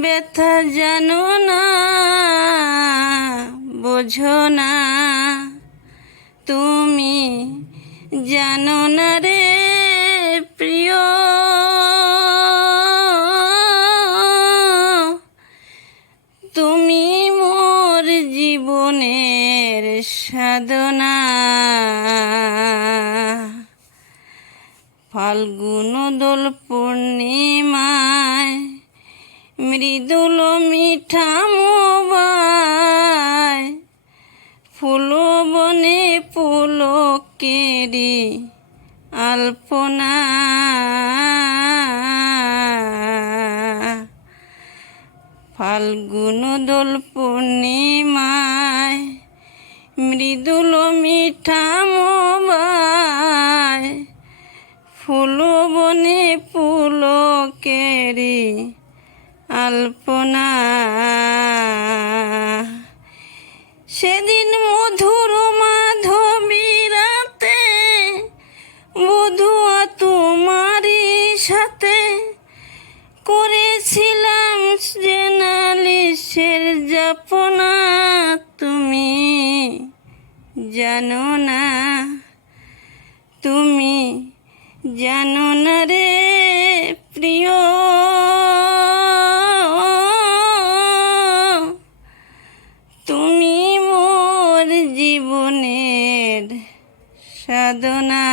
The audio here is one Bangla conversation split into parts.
ব্যথা জানো না, বোঝো না। তুমি জানো না রে প্রিয়। তুমি মোর জীবনের সাধনা। ফাল্গুন দোল পূর্ণিমায় মৃদুল মিঠা মোবায় ফুল বনে পুলকেরি আলপনা। ফাল্গুন দোল পূর্ণিমায় মৃদুল মিঠা মোবায় ফুল বনে পুলকেরি আলপনা সেদিন মধুর মাধবী রাতে, বধুয়া তোমারই সাথে করেছিলাম জেনালিসের যাপনা। তুমি জানো না, তুমি জানো না রে প্রিয় তুমি মোর জীবনের সাধনা।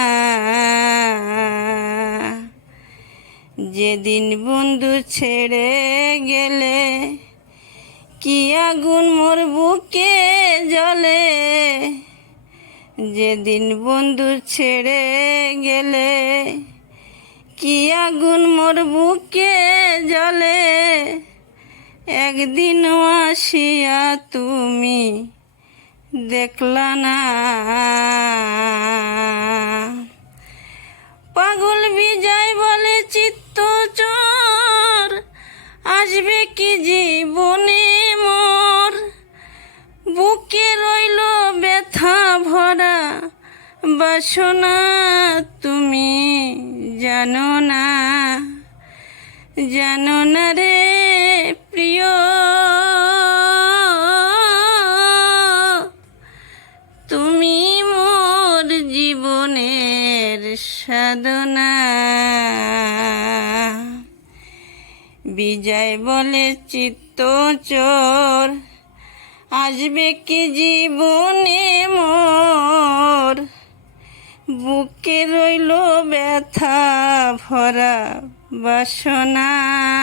যেদিন বন্ধু ছেড়ে গেলে কি আগুন মোর বুকে জ্বলে? যেদিন বন্ধু ছেড়ে গেলে কি আগুন মোর বুকে জ্বলে? একদিন আসিয়া তুমি দেখলা না পাগল বিজয় বলে চিত্ত চোর। আসবে কি জীবনে মোর? বুকে রইল ব্যথা ভরা বাসনা, তুমি জানো না জানো না রে। বিজয় বলে চিত্ত চোর আসবে কি জীবনে মোর? বুকে রইল ব্যথা ভরা বাসনা।